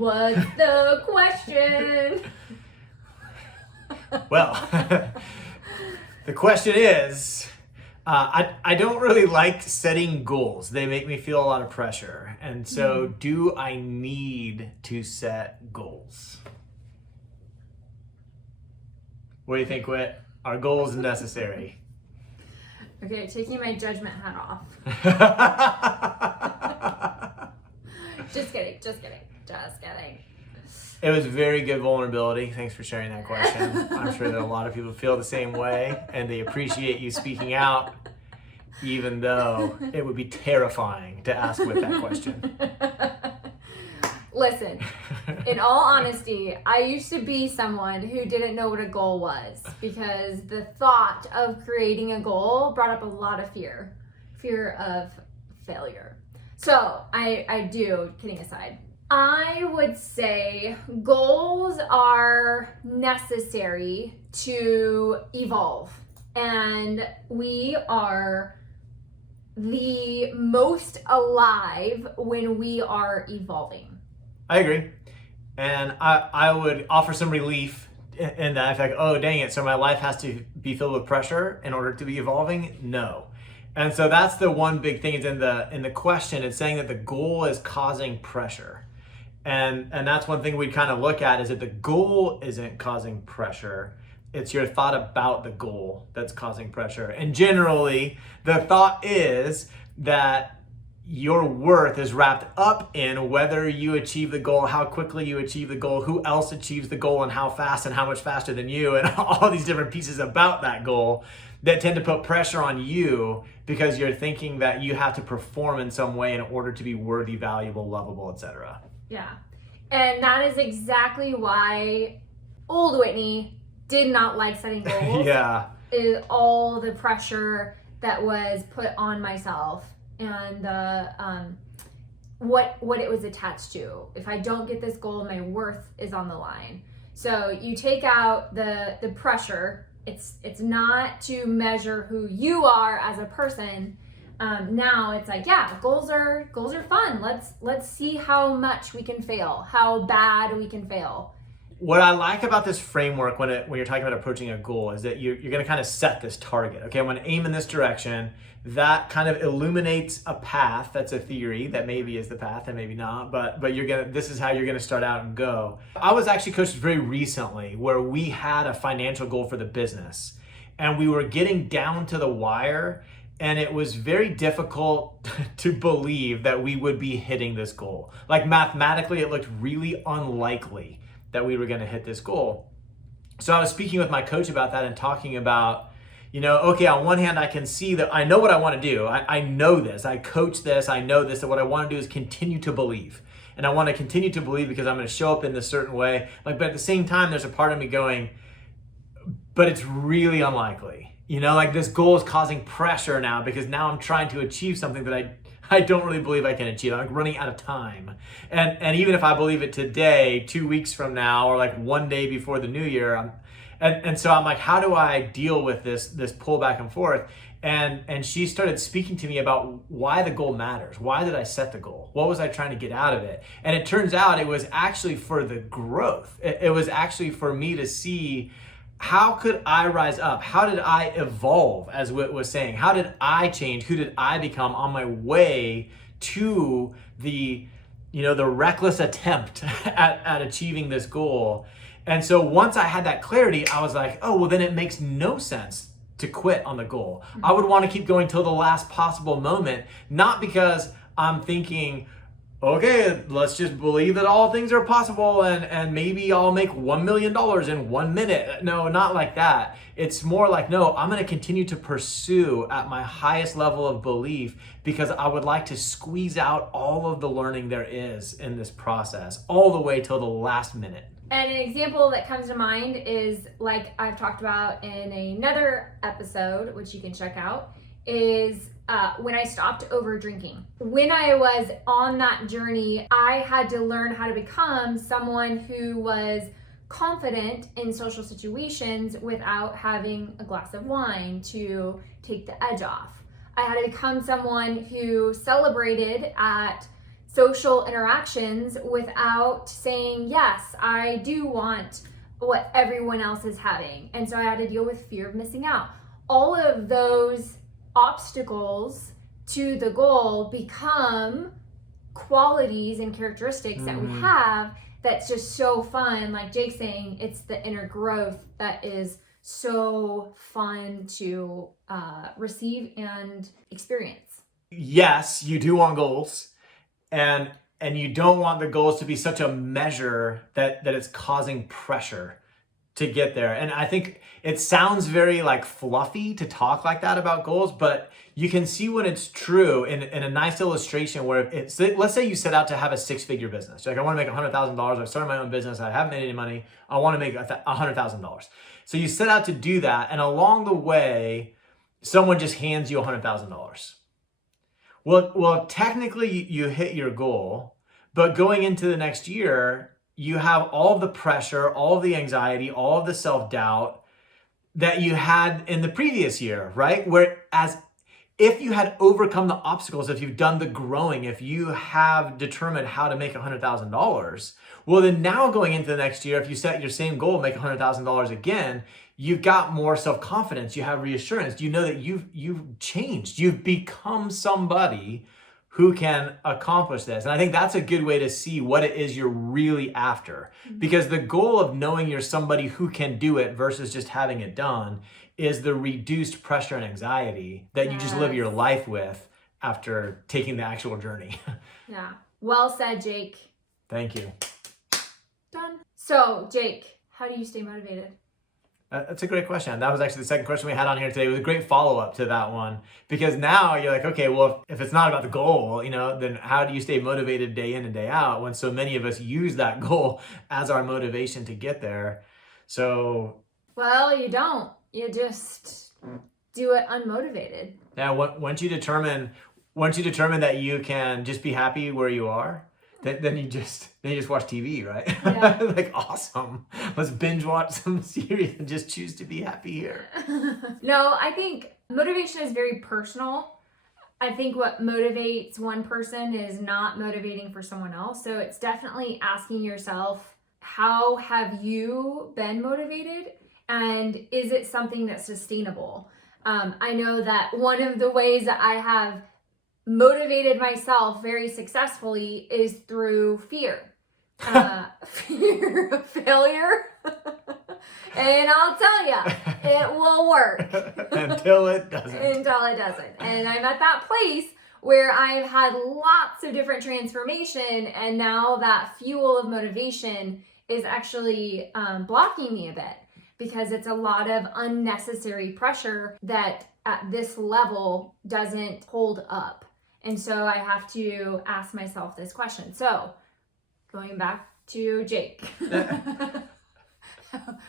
What's the question? Well, the question is, I don't really like setting goals. They make me feel a lot of pressure. And so do I need to set goals? What do you think, Whit? Are goals necessary? Okay, taking my judgment hat off. Just kidding. It was very good vulnerability. Thanks for sharing that question. I'm sure that a lot of people feel the same way, and they appreciate you speaking out, even though it would be terrifying to ask with that question. Listen, in all honesty, I used to be someone who didn't know what a goal was because the thought of creating a goal brought up a lot of fear of failure. So I do, kidding aside, I would say goals are necessary to evolve, and we are the most alive when we are evolving. I agree. And I would offer some relief in that. If like, oh, dang it, so my life has to be filled with pressure in order to be evolving? No. And so that's the one big thing is in the question. It's saying that the goal is causing pressure. And that's one thing we kind of look at is that the goal isn't causing pressure. It's your thought about the goal that's causing pressure. And generally, the thought is that your worth is wrapped up in whether you achieve the goal, how quickly you achieve the goal, who else achieves the goal, and how fast and how much faster than you, and all these different pieces about that goal that tend to put pressure on you because you're thinking that you have to perform in some way in order to be worthy, valuable, lovable, etc. Yeah. And that is exactly why old Whitney did not like setting goals. Yeah. Is all the pressure that was put on myself and what it was attached to. If I don't get this goal, my worth is on the line. So you take out the pressure. It's not to measure who you are as a person. Now it's like, yeah, goals are fun. Let's see how much we can fail, how bad we can fail. What I like about this framework when you're talking about approaching a goal is that you're going to kind of set this target. Okay, I'm going to aim in this direction. That kind of illuminates a path. That's a theory that maybe is the path and maybe not. But this is how you're going to start out and go. I was actually coached very recently where we had a financial goal for the business, and we were getting down to the wire. And it was very difficult to believe that we would be hitting this goal. Like mathematically, it looked really unlikely that we were going to hit this goal. So I was speaking with my coach about that and talking about, okay, on one hand, I can see that I know what I want to do. I know this. I coach this. I know this. That what I want to do is continue to believe. And I want to continue to believe because I'm going to show up in this certain way. But at the same time, there's a part of me going, but it's really unlikely. This goal is causing pressure now because now I'm trying to achieve something that I don't really believe I can achieve. I'm running out of time. And even if I believe it today, 2 weeks from now, or like one day before the new year, and so I'm like, how do I deal with this pull back and forth? And she started speaking to me about why the goal matters. Why did I set the goal? What was I trying to get out of it? And it turns out it was actually for the growth. It was actually for me to see, how could I rise up? How did I evolve, as Whit was saying? How did I change? Who did I become on my way to the reckless attempt at achieving this goal? And so once I had that clarity, I was like, oh, well, then it makes no sense to quit on the goal. Mm-hmm. I would want to keep going till the last possible moment, not because I'm thinking, okay, let's just believe that all things are possible and maybe I'll make $1 million in 1 minute. No, not like that. It's more like, no, I'm going to continue to pursue at my highest level of belief because I would like to squeeze out all of the learning there is in this process, all the way till the last minute. And an example that comes to mind is, like I've talked about in another episode, which you can check out, is when I stopped over drinking. When I was on that journey, I had to learn how to become someone who was confident in social situations without having a glass of wine to take the edge off. I had to become someone who celebrated at social interactions without saying, yes, I do want what everyone else is having. And so I had to deal with fear of missing out. All of those obstacles to the goal become qualities and characteristics that we have that's just so fun. Like Jake's saying, it's the inner growth that is so fun to receive and experience. Yes, you do want goals, and you don't want the goals to be such a measure that it's causing pressure to get there. And I think it sounds very like fluffy to talk like that about goals, but you can see when it's true in a nice illustration where it's, let's say you set out to have a 6-figure business. Like, I want to make $100,000. I've started my own business. I haven't made any money. I want to make $100,000. So you set out to do that. And along the way, someone just hands you $100,000. Well, technically you hit your goal, but going into the next year, you have all of the pressure, all of the anxiety, all of the self-doubt that you had in the previous year, right? Whereas if you had overcome the obstacles, if you've done the growing, if you have determined how to make $100,000, well, then now going into the next year, if you set your same goal, make $100,000 again, you've got more self-confidence, you have reassurance, you know that you've changed, you've become somebody who can accomplish this. And I think that's a good way to see what it is you're really after. Because the goal of knowing you're somebody who can do it versus just having it done is the reduced pressure and anxiety that you just live your life with after taking the actual journey. Yeah. Well said, Jake. Thank you. Done. So, Jake, how do you stay motivated? That's a great question. That was actually the second question we had on here today. It was a great follow-up to that one, because now you're like, okay, well, if it's not about the goal, then how do you stay motivated day in and day out when so many of us use that goal as our motivation to get there? So, well, you don't. You just do it unmotivated. Yeah, once you determine that you can just be happy where you are, then you just watch TV, right? Yeah. Like, awesome. Let's binge watch some series and just choose to be happy here. No, I think motivation is very personal. I think what motivates one person is not motivating for someone else. So it's definitely asking yourself, how have you been motivated? And is it something that's sustainable? I know that one of the ways that I have motivated myself very successfully is through fear. Fear of failure. And I'll tell you, it will work. Until it doesn't. Until it doesn't. And I'm at that place where I've had lots of different transformation, and now that fuel of motivation is actually blocking me a bit, because it's a lot of unnecessary pressure that at this level doesn't hold up. And so I have to ask myself this question. So going back to Jake,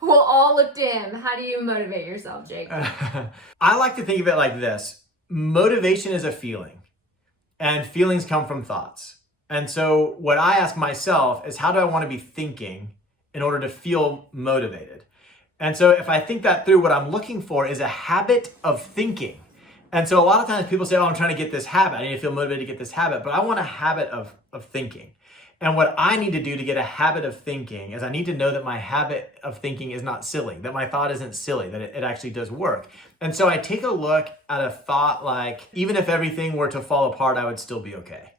we'll all look to him. How do you motivate yourself, Jake? I like to think of it like this. Motivation is a feeling, and feelings come from thoughts. And so what I ask myself is, how do I want to be thinking in order to feel motivated? And so if I think that through, what I'm looking for is a habit of thinking. And so a lot of times people say, oh, I'm trying to get this habit. I need to feel motivated to get this habit, but I want a habit of thinking. And what I need to do to get a habit of thinking is I need to know that my habit of thinking is not silly, that my thought isn't silly, that it actually does work. And so I take a look at a thought like, even if everything were to fall apart, I would still be okay.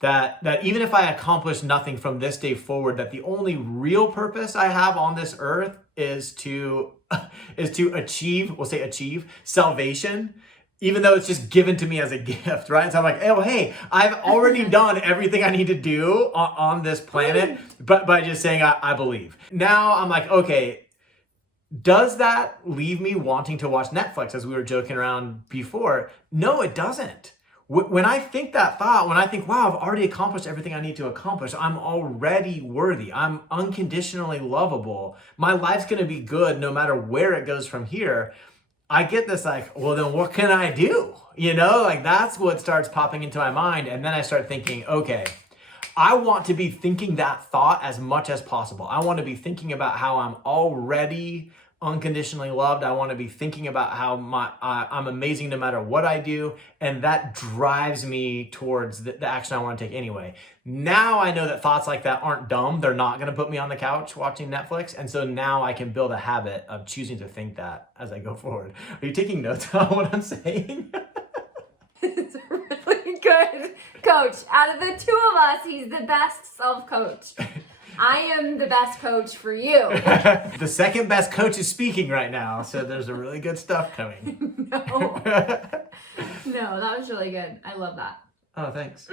That even if I accomplish nothing from this day forward, that the only real purpose I have on this earth is to achieve salvation, even though it's just given to me as a gift, right? So I'm like, oh, hey, I've already done everything I need to do on this planet, but by just saying I believe. Now I'm like, okay, does that leave me wanting to watch Netflix, as we were joking around before? No, it doesn't. When I think that thought, when I think, wow, I've already accomplished everything I need to accomplish, I'm already worthy, I'm unconditionally lovable, my life's gonna be good no matter where it goes from here, I get this like, well, then what can I do? Like, that's what starts popping into my mind. And then I start thinking, okay, I want to be thinking that thought as much as possible. I want to be thinking about how I'm already unconditionally loved. I want to be thinking about how I'm amazing no matter what I do. And that drives me towards the action I want to take anyway. Now I know that thoughts like that aren't dumb. They're not going to put me on the couch watching Netflix. And so now I can build a habit of choosing to think that as I go forward. Are you taking notes on what I'm saying? It's really good coach. Out of the two of us, he's the best self-coach. I am the best coach for you. The second best coach is speaking right now, so there's a really good stuff coming. No, that was really good. I love that. Oh, thanks.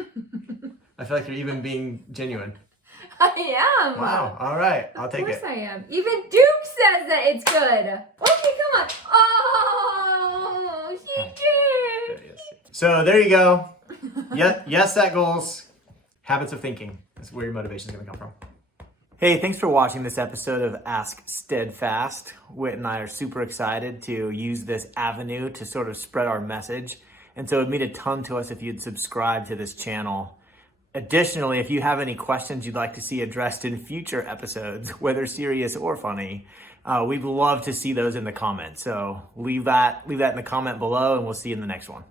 I feel like you're even being genuine. I am. Wow. All right. I'll take it. Of course I am. Even Duke says that it's good. Okay, come on. Oh, he did. So there you go. Yes, set goals. Habits of thinking. That's where your motivation is going to come from. Hey, thanks for watching this episode of Ask Steadfast. Whit and I are super excited to use this avenue to sort of spread our message. And so it would mean a ton to us if you'd subscribe to this channel. Additionally, if you have any questions you'd like to see addressed in future episodes, whether serious or funny, we'd love to see those in the comments. So leave that in the comment below, and we'll see you in the next one.